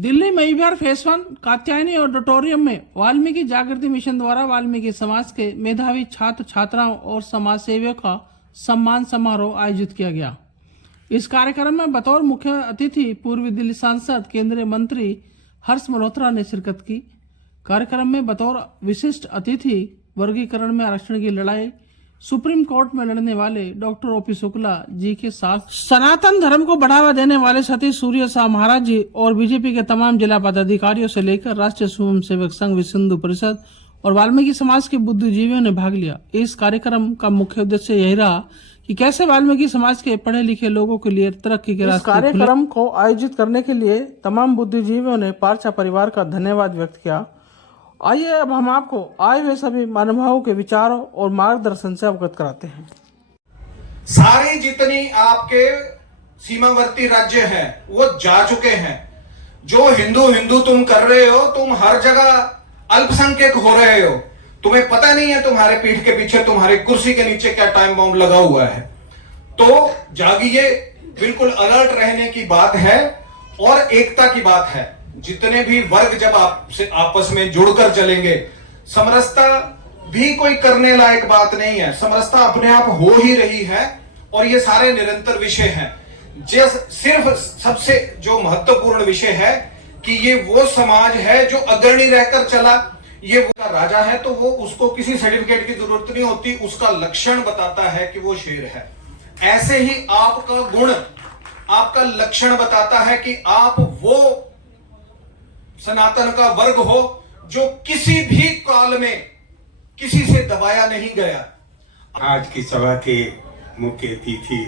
दिल्ली में EVR face 1 Katyayani auditorium में वाल्मीकि जागृति मिशन द्वारा वाल्मीकि समाज के मेधावी छात्र छात्राओं और समाज सेवियों का सम्मान समारोह आयोजित किया गया। इस कार्यक्रम में बतौर मुख्य अतिथि पूर्वी दिल्ली सांसद केंद्रीय मंत्री हर्ष मल्होत्रा ने शिरकत की। कार्यक्रम में बतौर विशिष्ट अतिथि वर्गीकरण में आरक्षण की लड़ाई सुप्रीम कोर्ट में लड़ने वाले डॉक्टर ओपी शुक्ला जी के साथ सनातन धर्म को बढ़ावा देने वाले सतीश सूर्य शाह महाराज जी और बीजेपी के तमाम जिला पदाधिकारियों से लेकर राष्ट्रीय स्वयं सेवक संघ विश्व हिंदू परिषद और वाल्मीकि समाज के बुद्धिजीवियों ने भाग लिया। इस कार्यक्रम का मुख्य उद्देश्य यही रहा कि कैसे वाल्मीकि समाज के पढ़े लिखे लोगों के लिए तरक्की के रास्ते कार्यक्रम को आयोजित करने के लिए तमाम बुद्धिजीवियों ने पारचा परिवार का धन्यवाद व्यक्त किया। आइए अब हम आपको आए हुए सभी महानुभावों के विचारों और मार्गदर्शन से अवगत कराते हैं। सारी जितनी आपके सीमावर्ती राज्य हैं वो जा चुके हैं। जो हिंदू हिंदू तुम कर रहे हो, तुम हर जगह अल्पसंख्यक हो रहे हो। तुम्हें पता नहीं है तुम्हारे पीठ के पीछे, तुम्हारी कुर्सी के नीचे क्या टाइम बॉम्ब लगा हुआ है। तो जागिए, बिल्कुल अलर्ट रहने की बात है और एकता की बात है। जितने भी वर्ग जब आपसे आपस में जुड़कर चलेंगे, समरसता भी कोई करने लायक बात नहीं है। समरसता अपने आप हो ही रही है और ये सारे निरंतर विषय हैं। सिर्फ सबसे जो महत्वपूर्ण विषय है कि ये वो समाज है जो अग्रणी रहकर चला, ये वो राजा है तो वो उसको किसी सर्टिफिकेट की जरूरत नहीं होती, उसका लक्षण बताता है कि वो शेर है। ऐसे ही आपका गुण, आपका लक्षण बताता है कि आप वो सनातन का वर्ग हो जो किसी भी काल में किसी से दबाया नहीं गया। आज की सभा के मुख्य अतिथि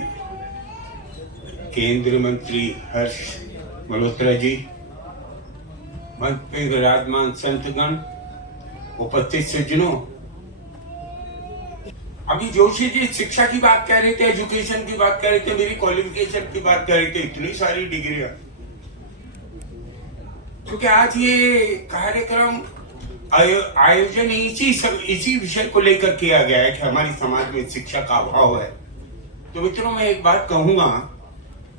केंद्रीय मंत्री हर्ष मल्होत्रा जी, मंच पे विराजमान संतगण, उपस्थित सज्जनों, अभी जोशी जी शिक्षा की बात कह रहे थे, एजुकेशन की बात कर रहे थे, मेरी क्वालिफिकेशन की बात कर रहे थे, इतनी सारी डिग्रियां। क्योंकि आज ये कार्यक्रम आयोजन इसी विषय को लेकर किया गया है कि हमारी समाज में शिक्षा का अभाव है। तो मित्रों, मैं एक बात कहूंगा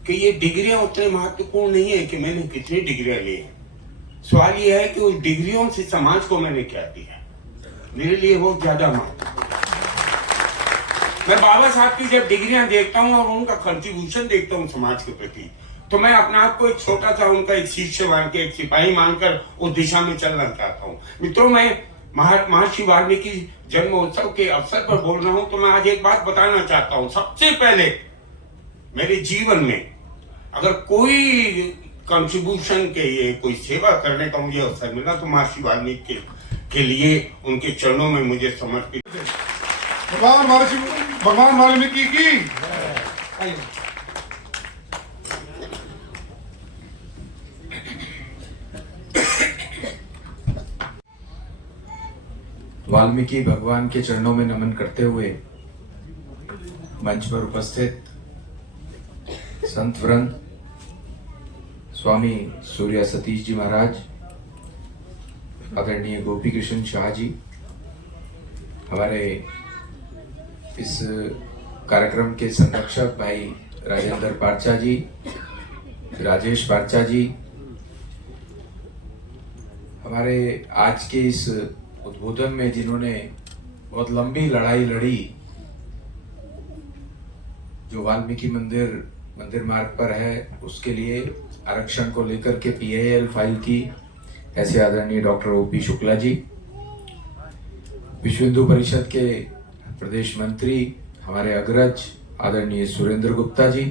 कि ये डिग्रियां उतने महत्वपूर्ण नहीं है कि मैंने कितनी डिग्रियां ली है। सवाल ये है कि उस डिग्रियों से समाज को मैंने क्या दिया। मेरे लिए बहुत ज्यादा महत्वपूर्ण। मैं बाबा साहब की जब डिग्रियां देखता हूं और उनका कंट्रीब्यूशन देखता हूं समाज के प्रति, तो मैं अपने आप को एक छोटा सा उनका एक शिष्य मान के, एक सिपाही मानकर उस दिशा में चलना चाहता हूँ। मित्रों, मैं महर्षि वाल्मीकि जन्मोत्सव के अवसर पर बोल रहा हूँ, तो मैं आज एक बात बताना चाहता हूँ। सबसे पहले मेरे जीवन में अगर कोई कंट्रीब्यूशन के लिए, कोई सेवा करने का मुझे अवसर मिला तो महर्षि वाल्मीकि के लिए उनके चरणों में मुझे समर्पित। भगवान वाल्मीकि की। वाल्मीकि भगवान के चरणों में नमन करते हुए मंच पर उपस्थित संत वृंद, स्वामी सूर्य सतीश जी महाराज, आदरणीय गोपी कृष्ण शाह जी, हमारे इस कार्यक्रम के संरक्षक भाई राजेंद्र पारचा जी, राजेश पारचा जी, हमारे आज के इस उद्बोधन में जिन्होंने बहुत लंबी लड़ाई लड़ी, जो वाल्मीकि मंदिर मार्ग पर है उसके लिए आरक्षण को लेकर के PIL फाइल की, ऐसे आदरणीय डॉक्टर ओपी शुक्ला जी, विश्व हिंदू परिषद के प्रदेश मंत्री हमारे अग्रज आदरणीय सुरेंद्र गुप्ता जी,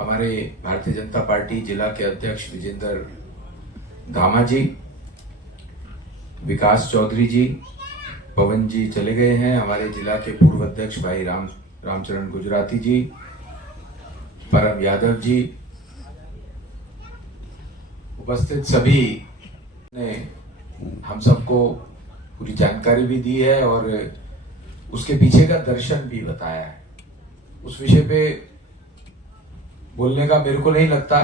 हमारे भारतीय जनता पार्टी जिला के अध्यक्ष विजेंद्र धामा जी, विकास चौधरी जी, पवन जी चले गए हैं, हमारे जिला के पूर्व अध्यक्ष भाई रामचरण गुजराती जी, परम यादव जी, उपस्थित सभी ने हम सबको पूरी जानकारी भी दी है और उसके पीछे का दर्शन भी बताया है। उस विषय पे बोलने का मेरे को नहीं लगता।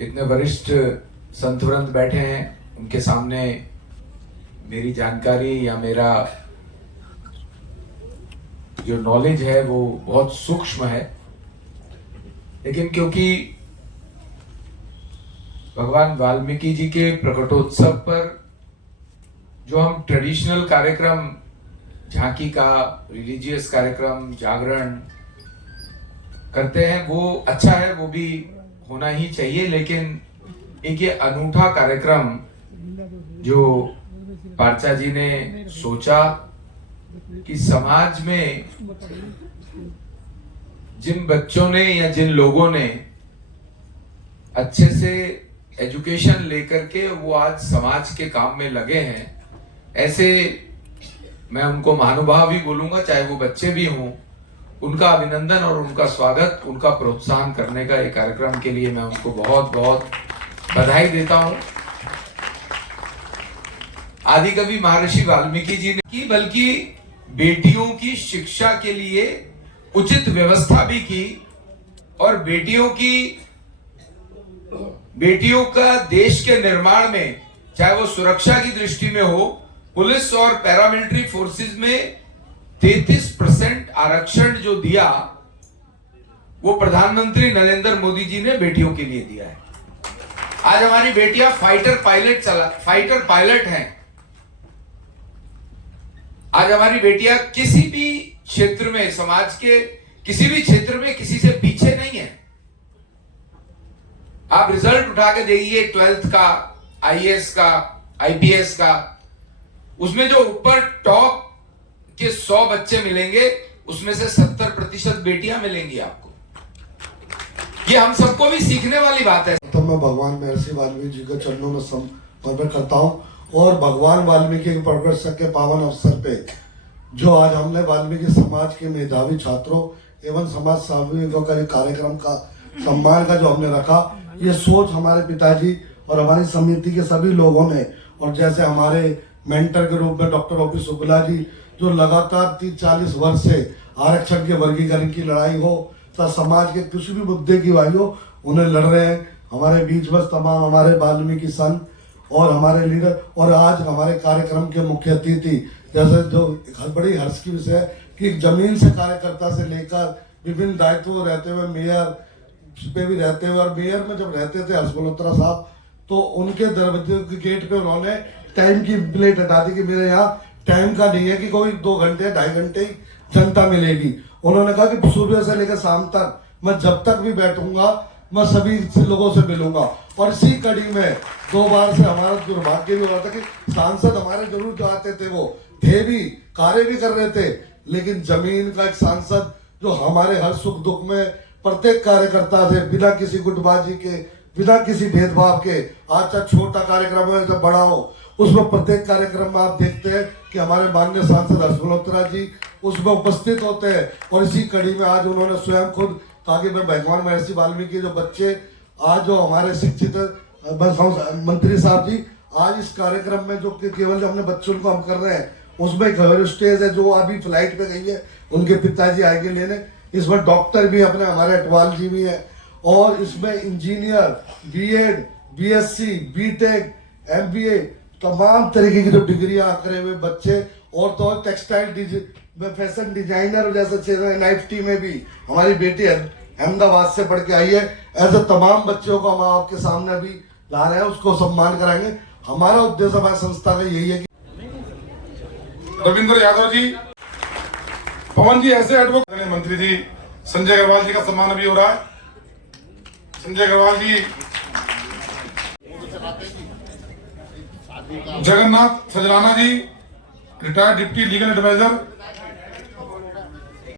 इतने वरिष्ठ संत वृंद बैठे हैं, उनके सामने मेरी जानकारी या मेरा जो नॉलेज है वो बहुत सूक्ष्म है, लेकिन क्योंकि भगवान वाल्मीकि जी के प्रकटोत्सव पर जो हम ट्रेडिशनल कार्यक्रम, झांकी का, रिलीजियस कार्यक्रम, जागरण करते हैं, वो अच्छा है, वो भी होना ही चाहिए। लेकिन एक ये अनूठा कार्यक्रम जो पार्चा जी ने सोचा कि समाज में जिन बच्चों ने या जिन लोगों ने अच्छे से एजुकेशन लेकर के वो आज समाज के काम में लगे हैं, ऐसे मैं उनको महानुभाव ही बोलूंगा, चाहे वो बच्चे भी हों, उनका अभिनंदन और उनका स्वागत, उनका प्रोत्साहन करने का एक कार्यक्रम के लिए मैं उनको बहुत बहुत बधाई देता हूं। आदिकवि महर्षि वाल्मीकि जी ने की, बल्कि बेटियों की शिक्षा के लिए उचित व्यवस्था भी की और बेटियों का देश के निर्माण में, चाहे वो सुरक्षा की दृष्टि में हो, पुलिस और पैरामिलिट्री फोर्सेस में 33% आरक्षण जो दिया वो प्रधानमंत्री नरेंद्र मोदी जी ने बेटियों के लिए दिया है। आज हमारी बेटियां फाइटर पायलट हैं। आज हमारी बेटियां किसी भी क्षेत्र में, समाज के किसी भी क्षेत्र में किसी से पीछे नहीं है। आप रिजल्ट उठा के देखिए 12th का, आईएएस का, आईपीएस का, उसमें जो ऊपर टॉप के 100 बच्चे मिलेंगे उसमें से 70% बेटियां मिलेंगी आपको। ये हम सबको भी सीखने वाली बात है। तो मैं भगवान महर्षि वाल्मीकि जी के चरणों में समर्पण करता हूं और भगवान वाल्मीकि के प्रकट के पावन अवसर पे जो आज हमने वाल्मीकि समाज के मेधावी छात्रों एवं समाज सेवियों का कार्यक्रम का सम्मान का जो हमने रखा, ये सोच हमारे पिताजी और हमारी समिति के सभी लोगों ने, और जैसे हमारे मेंटर के रूप में डॉक्टर ओपी शुक्ला जी जो लगातार 30-40 वर्ष से आरक्षण के वर्गीकरण की लड़ाई हो तो समाज के किसी भी मुद्दे की वाई हो उन्हें लड़ रहे हैं। हमारे बीच बस तमाम हमारे वाल्मीकि संघ और हमारे लीडर, और आज हमारे कार्यक्रम के मुख्य अतिथि, जैसे जो बड़ी हर्ष की विषय है कि जमीन से कार्यकर्ता से लेकर विभिन्न दायित्व रहते हुए मेयर पे भी रहते हुए, और मेयर में जब रहते थे हर्ष मल्होत्रा साहब, तो उनके दरवाजे के गेट पे उन्होंने टाइम की प्लेट हटा दी कि मेरे यहाँ टाइम का नहीं है कि कोई 2 घंटे 2.5 घंटे ही जनता मिलेगी। उन्होंने कहा कि सुबह से लेकर शाम तक मैं जब तक भी बैठूंगा मैं सभी लोगों से मिलूंगा। और इसी कड़ी में 2 बार से हमारा दुर्भाग्य भी हुआ था कि सांसद हमारे जरूर जो आते थे वो थे भी, कार्य भी कर रहे थे, लेकिन जमीन का एक सांसद जो हमारे हर सुख दुख में प्रत्येक कार्यकर्ता से बिना किसी गुटबाजी के, बिना किसी भेदभाव के, आज चाहे छोटा कार्यक्रम हो या बड़ा हो, उसमें प्रत्येक कार्यक्रम में आप देखते हैं कि हमारे माननीय सांसद हर्ष मल्होत्रा जी उसमें उपस्थित होते हैं। और इसी कड़ी में आज उन्होंने स्वयं खुद कहा कि मैं भगवान महर्षि वाल्मीकि जो बच्चे आज जो हमारे शिक्षित मंत्री साहब जी आज इस कार्यक्रम में जो केवल हमने बच्चों को हम कर रहे हैं, उसमें एक स्टेज है जो अभी फ्लाइट पे गई है, उनके पिताजी आएंगे लेने। इसमें डॉक्टर भी अपने हमारे अटवाल जी भी है, और इसमें engineer, BEd, BSc, BTech, MBA, तमाम तरीके की जो डिग्रियां करे हुए बच्चे, और तो और टेक्सटाइल फैशन डिजाइनर जैसे एनआईटी में भी हमारी बेटी अहमदाबाद से पढ़ के आई है। ऐसे तमाम बच्चों को हम आपके सामने अभी ला रहे हैं, उसको सम्मान कराएंगे। हमारा उद्देश्य हमारी संस्था का यही है कि रविंद्र यादव जी, पवन जी ऐसे एडवोकेट, मंत्री जी संजय अग्रवाल जी का सम्मान अभी हो रहा है। संजय अग्रवाल जी, जगन्नाथ सजलाना जी, रिटायर्ड डिप्टी लीगल एडवाइजर